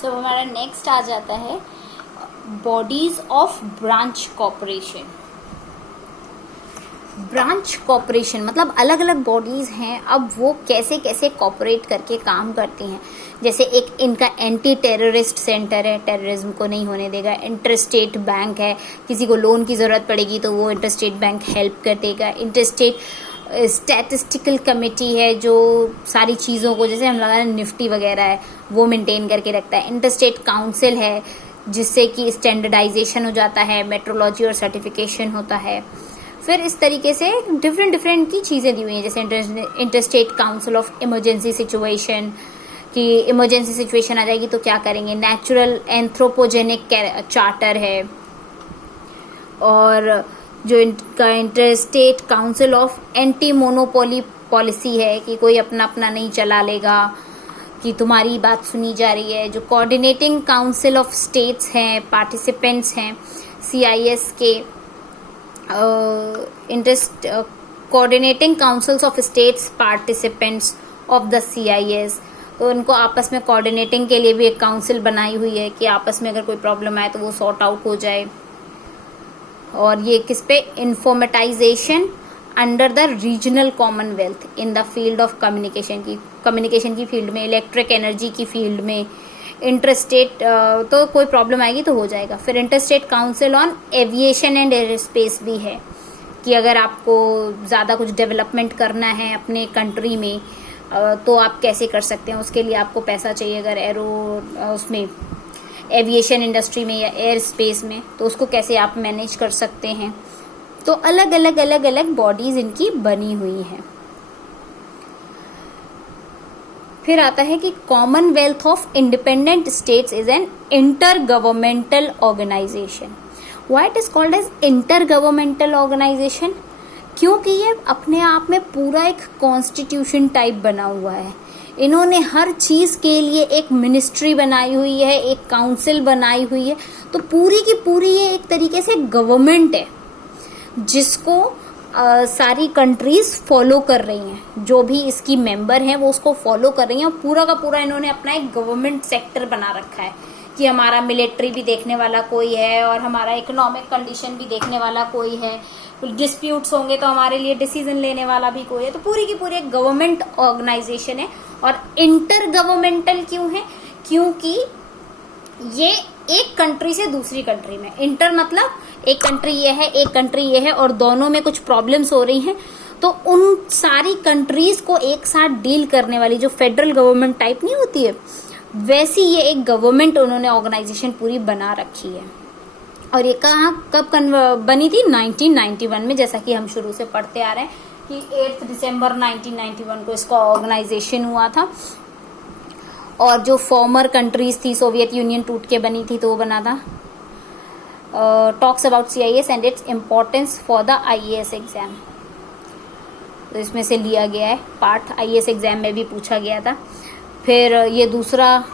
सो हमारा नेक्स्ट आ जाता है bodies of branch corporation. Branch corporation मतलब अलग अलग बॉडीज हैं, अब वो कैसे कैसे कॉर्पोरेट करके काम करती हैं। जैसे एक इनका एंटी टेररिस्ट सेंटर है, टेररिज्म को नहीं होने देगा। इंटरस्टेट बैंक है, किसी को लोन की जरूरत पड़ेगी तो वो इंटरस्टेट बैंक हेल्प कर देगा। इंटरस्टेट स्टैटिस्टिकल कमेटी है जो सारी चीज़ों को, जैसे हम लगा रहे निफ्टी वगैरह है, वो मेंटेन करके रखता है। इंटरस्टेट काउंसिल है जिससे कि स्टैंडर्डाइजेशन हो जाता है, मेट्रोलॉजी और सर्टिफिकेशन होता है। फिर इस तरीके से डिफरेंट की चीज़ें दी हुई हैं, जैसे interstate council of emergency situation, कि इमरजेंसी सिचुएशन आ जाएगी तो क्या करेंगे। नेचुरल एंथ्रोपोजेनिक चार्टर है, और जो इनका interstate council of anti monopoly policy है कि कोई अपना अपना नहीं चला लेगा, कि तुम्हारी बात सुनी जा रही है। जो कोऑर्डिनेटिंग काउंसिल ऑफ स्टेट्स हैं, पार्टिसिपेंट्स हैं CIS के, coordinating councils of states participants of the CIS, तो उनको आपस में कोऑर्डिनेटिंग के लिए भी एक काउंसिल बनाई हुई है कि आपस में अगर कोई प्रॉब्लम आए तो वो सॉर्ट आउट हो जाए। और ये किस पे, informatisation under the regional commonwealth in the field of communication की फील्ड में, इलेक्ट्रिक एनर्जी की फील्ड में। इंटरस्टेट तो कोई प्रॉब्लम आएगी तो हो जाएगा। फिर interstate council on aviation and airspace भी है, कि अगर आपको ज़्यादा कुछ डेवलपमेंट करना है अपने कंट्री में तो आप कैसे कर सकते हैं, उसके लिए आपको पैसा चाहिए। अगर उसमें एविएशन इंडस्ट्री में या एयर स्पेस में, तो उसको कैसे आप मैनेज कर सकते हैं। तो अलग अलग बॉडीज इनकी बनी हुई हैं। फिर आता है कि Commonwealth of independent States is an intergovernmental organisation. Why it is called as intergovernmental organisation? क्योंकि ये अपने आप में पूरा एक कॉन्स्टिट्यूशन टाइप बना हुआ है। इन्होंने हर चीज के लिए एक मिनिस्ट्री बनाई हुई है, एक काउंसिल बनाई हुई है। तो पूरी की पूरी ये एक तरीके से गवर्नमेंट है जिसको सारी कंट्रीज फॉलो कर रही हैं। जो भी इसकी मेंबर हैं वो उसको फॉलो कर रही हैं, और पूरा का पूरा इन्होंने अपना एक गवर्नमेंट सेक्टर बना रखा है कि हमारा मिलिट्री भी देखने वाला कोई है और हमारा इकोनॉमिक कंडीशन भी देखने वाला कोई है। कुछ डिस्प्यूट्स होंगे तो हमारे लिए डिसीजन लेने वाला भी कोई है। तो पूरी की पूरी एक गवर्नमेंट ऑर्गेनाइजेशन है। और इंटर गवर्नमेंटल क्यों है? क्योंकि ये एक कंट्री से दूसरी कंट्री में, इंटर मतलब एक कंट्री ये है, एक कंट्री ये है, और दोनों में कुछ प्रॉब्लम्स हो रही हैं, तो उन सारी कंट्रीज को एक साथ डील करने वाली, जो फेडरल गवर्नमेंट टाइप नहीं होती है, वैसी ये एक गवर्नमेंट उन्होंने ऑर्गेनाइजेशन पूरी बना रखी है। और ये कब बनी थी? 1991 में, जैसा कि हम शुरू से पढ़ते आ रहे हैं कि 8 दिसंबर 1991 को इसका ऑर्गेनाइजेशन हुआ था। और जो फॉर्मर कंट्रीज थी, सोवियत यूनियन टूट के बनी थी तो वो बना था। Talks about CIS and its importance for the IAS exam, तो इसमें से लिया गया है पार्ट। IAS एग्जाम में भी पूछा गया था। फिर ये दूसरा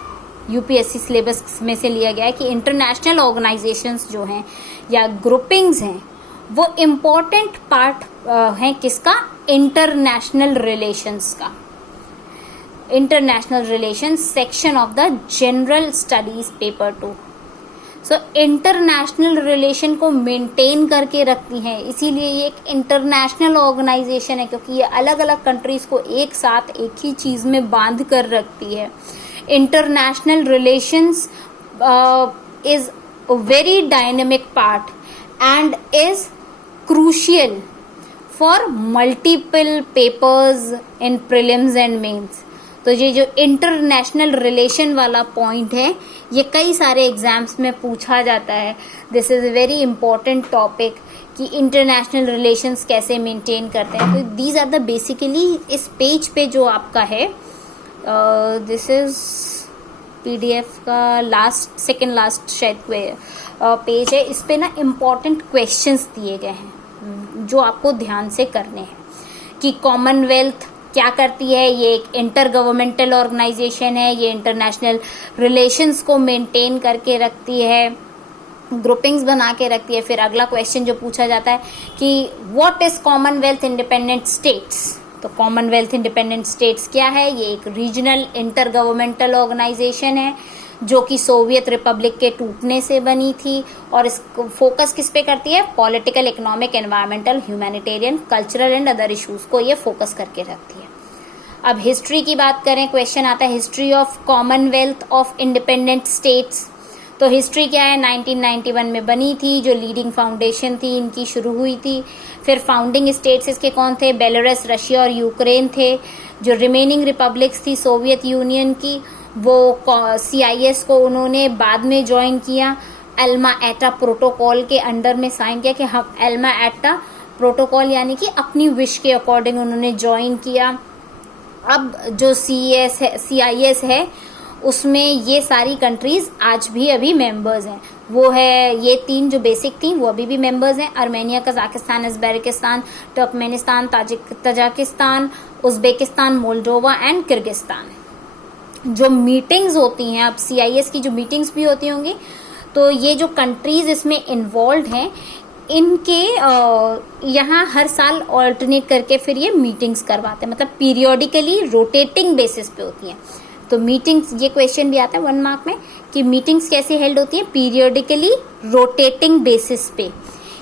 UPSC सिलेबस में से लिया गया है कि इंटरनेशनल ऑर्गेनाइजेशंस जो हैं या ग्रुपिंग्स हैं वो इम्पोर्टेंट पार्ट हैं किसका? इंटरनेशनल रिलेशंस का। International relations section of the general studies paper 2। So international relation को मेंटेन करके रखती हैं, इसीलिए ये एक इंटरनेशनल ऑर्गेनाइजेशन है, क्योंकि ये अलग अलग कंट्रीज को एक साथ एक ही चीज में बांध कर रखती है। International relations is a very dynamic part and is crucial for multiple papers in prelims and mains। तो ये जो इंटरनेशनल रिलेशन वाला पॉइंट है ये कई सारे एग्जाम्स में पूछा जाता है। This is a very important topic कि इंटरनेशनल रिलेशंस कैसे मेंटेन करते हैं। तो दीज आर द बेसिकली इस पेज पे जो आपका है, दिस इज PDF का सेकेंड लास्ट शायद पेज है। इस पे ना इम्पॉर्टेंट क्वेश्चंस दिए गए हैं जो आपको ध्यान से करने हैं कि कॉमनवेल्थ क्या करती है। ये एक इंटर गवर्नमेंटल ऑर्गेनाइजेशन है, ये इंटरनेशनल रिलेशंस को मेंटेन करके रखती है, ग्रुपिंग्स बना के रखती है। फिर अगला क्वेश्चन जो पूछा जाता है कि what is Commonwealth independent states. तो कॉमनवेल्थ इंडिपेंडेंट स्टेट्स क्या है? ये एक रीजनल इंटर गवर्नमेंटल ऑर्गेनाइजेशन है जो कि सोवियत रिपब्लिक के टूटने से बनी थी, और इस फोकस किस पे करती है? Political, economic, environmental, humanitarian, cultural and other issues को ये फोकस करके रखती है। अब हिस्ट्री की बात करें, क्वेश्चन आता है history of Commonwealth of independent states. तो हिस्ट्री क्या है? 1991 में बनी थी, जो लीडिंग फाउंडेशन थी इनकी शुरू हुई थी। फिर फाउंडिंग स्टेट्स इसके कौन थे? बेलारूस, रशिया और यूक्रेन थे। जो रिमेनिंग रिपब्लिक्स थी सोवियत यूनियन की, वो CIS को उन्होंने बाद में ज्वाइन किया, अल्मा-एटा प्रोटोकॉल के अंडर में साइन किया कि हम अल्मा-एटा प्रोटोकॉल यानी कि अपनी विश के अकॉर्डिंग उन्होंने ज्वाइन किया। अब जो CIS है उसमें ये सारी कंट्रीज आज भी अभी मेंबर्स हैं। वो है ये 3 जो बेसिक थी वो अभी भी मेंबर्स हैं, Armenia, Kazakhstan, Uzbekistan, Turkmenistan, Tajikistan, Uzbekistan, Moldova and Kyrgyzstan. जो मीटिंग्स होती हैं, अब CIS की जो मीटिंग्स भी होती होंगी, तो ये जो कंट्रीज इसमें इन्वॉल्व हैं इनके यहाँ हर साल ऑल्टरनेट करके फिर ये मीटिंग्स करवाते हैं, मतलब पीरियोडिकली रोटेटिंग बेसिस पे होती हैं। तो मीटिंग्स, ये क्वेश्चन भी आता है 1 मार्क में कि मीटिंग्स कैसे हेल्ड होती हैं? पीरियोडिकली रोटेटिंग बेसिस पे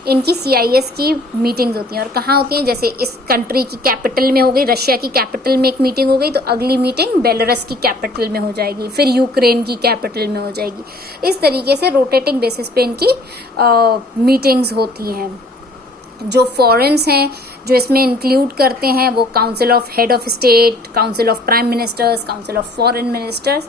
इनकी CIS की मीटिंग्स होती हैं। और कहाँ होती हैं? जैसे इस कंट्री की कैपिटल में हो गई, रशिया की कैपिटल में एक मीटिंग हो गई, तो अगली मीटिंग बेलारूस की कैपिटल में हो जाएगी, फिर यूक्रेन की कैपिटल में हो जाएगी। इस तरीके से रोटेटिंग बेसिस पे इनकी मीटिंग्स होती हैं। जो फॉरेन्स हैं जो इसमें इंक्लूड करते हैं वो council of head of state, council of prime ministers, council of foreign ministers,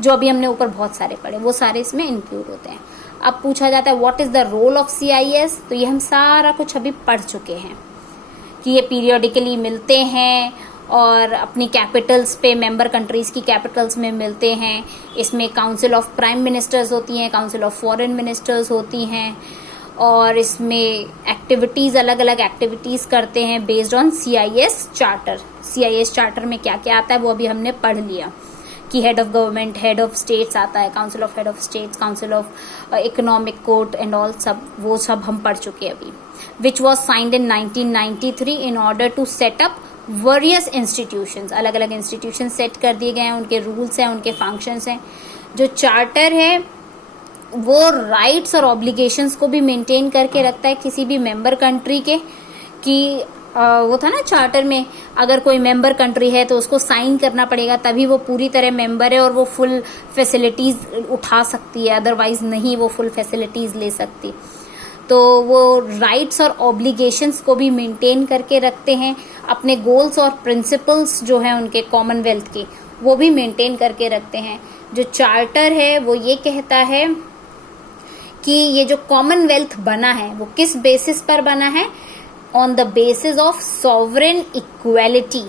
जो अभी हमने ऊपर बहुत सारे पढ़े, वो सारे इसमें इंक्लूड होते हैं। अब पूछा जाता है what is the role of CIS, तो ये हम सारा कुछ अभी पढ़ चुके हैं कि ये पीरियोडिकली मिलते हैं और अपनी कैपिटल्स पे, मेंबर कंट्रीज की कैपिटल्स में मिलते हैं। इसमें काउंसिल ऑफ प्राइम मिनिस्टर्स होती हैं, काउंसिल ऑफ फॉरेन मिनिस्टर्स होती हैं, और इसमें एक्टिविटीज, अलग अलग एक्टिविटीज करते हैं based on CIS charter. CIS charter में क्या क्या आता है वो अभी हमने पढ़ लिया कि head of government, head of states आता है, council of head of states, council of economic court and all, वो सब हम पढ़ चुके हैं अभी। Which was signed in 1993 in order to set up various institutions, अलग अलग इंस्टीट्यूशन सेट कर दिए गए हैं, उनके रूल्स हैं, उनके फंक्शंस हैं। जो चार्टर है वो राइट्स और ऑब्लिगेशंस को भी मेंटेन करके रखता है किसी भी मेंबर कंट्री के, कि वो था ना चार्टर में, अगर कोई मेंबर कंट्री है तो उसको साइन करना पड़ेगा तभी वो पूरी तरह मेंबर है और वो फुल फैसिलिटीज उठा सकती है, अदरवाइज नहीं वो फुल फैसिलिटीज ले सकती। तो वो राइट्स और ऑब्लिगेशंस को भी मेंटेन करके रखते हैं, अपने गोल्स और प्रिंसिपल्स जो है उनके कॉमनवेल्थ के वो भी मेंटेन करके रखते हैं। जो चार्टर है वो ये कहता है कि ये जो कॉमनवेल्थ बना है वो किस बेसिस पर बना है? On the basis of sovereign equality,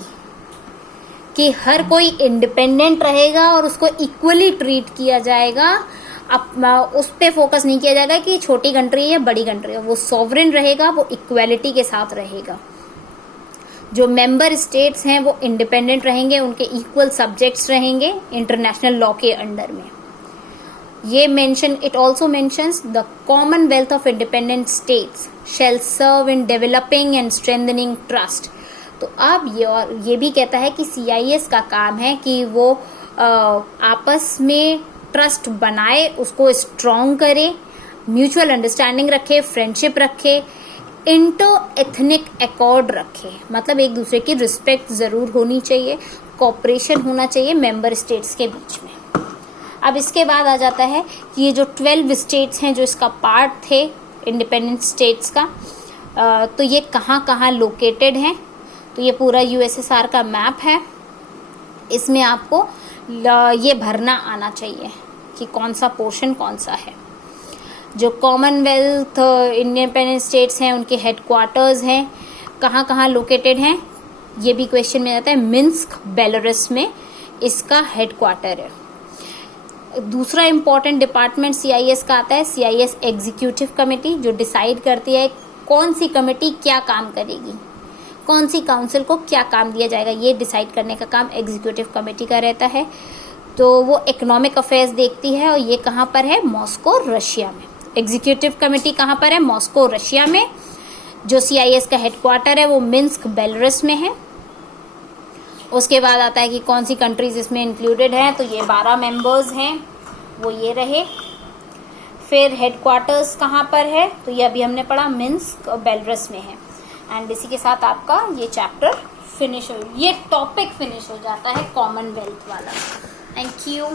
कि हर कोई इंडिपेंडेंट रहेगा और उसको इक्वली ट्रीट किया जाएगा। अब उस पे फोकस नहीं किया जाएगा कि छोटी कंट्री है या बड़ी कंट्री है, वो सॉवरेन रहेगा, वो इक्वालिटी के साथ रहेगा। जो मेंबर स्टेट्स हैं वो इंडिपेंडेंट रहेंगे, उनके इक्वल सब्जेक्ट्स रहेंगे इंटरनेशनल लॉ के अंडर में। ये mention, it also mentions the commonwealth of independent states shall serve in developing and strengthening trust. तो अब ये भी कहता है कि CIS का काम है कि वो आपस में ट्रस्ट बनाए, उसको स्ट्रॉन्ग करे, म्यूचुअल अंडरस्टैंडिंग रखे, फ्रेंडशिप रखे, इंटर एथनिक एकॉर्ड रखे, मतलब एक दूसरे की रिस्पेक्ट जरूर होनी चाहिए, कोऑपरेशन होना चाहिए मेंबर स्टेट्स के बीच में। अब इसके बाद आ जाता है कि ये जो 12 स्टेट्स हैं जो इसका पार्ट थे इंडिपेंडेंट स्टेट्स का, तो ये कहाँ कहाँ लोकेटेड हैं। तो ये पूरा USSR का मैप है, इसमें आपको ये भरना आना चाहिए कि कौन सा पोर्शन कौन सा है। जो कॉमनवेल्थ इंडिपेंडेंट स्टेट्स हैं उनके हेडक्वार्टर्स हैं, कहाँ कहाँ लोकेटेड हैं, ये भी क्वेश्चन में आता है। मिन्स्क बेलारूस में इसका हेडक्वार्टर है। दूसरा इंपॉर्टेंट डिपार्टमेंट CIS का आता है CIS एग्जीक्यूटिव कमेटी, जो डिसाइड करती है कौन सी कमेटी क्या काम करेगी, कौन सी काउंसिल को क्या काम दिया जाएगा, ये डिसाइड करने का काम एग्जीक्यूटिव कमेटी का रहता है। तो वो इकोनॉमिक अफेयर्स देखती है और ये कहाँ पर है? मॉस्को, रशिया में। एग्जीक्यूटिव कमेटी कहाँ पर है? मॉस्को, रशिया में। जो CIS का हेडक्वार्टर है वो मिन्स्क बेलारूस में है। उसके बाद आता है कि कौन सी कंट्रीज इसमें इंक्लूडेड हैं, तो ये 12 मेंबर्स हैं। वो ये रहे। फिर हेडक्वार्टर्स कहाँ पर है, तो ये अभी हमने पढ़ा मिन्स्क और बेलारूस में है। एंड इसी के साथ आपका ये चैप्टर फिनिश हो, ये टॉपिक फिनिश हो जाता है कॉमनवेल्थ वाला। Thank you.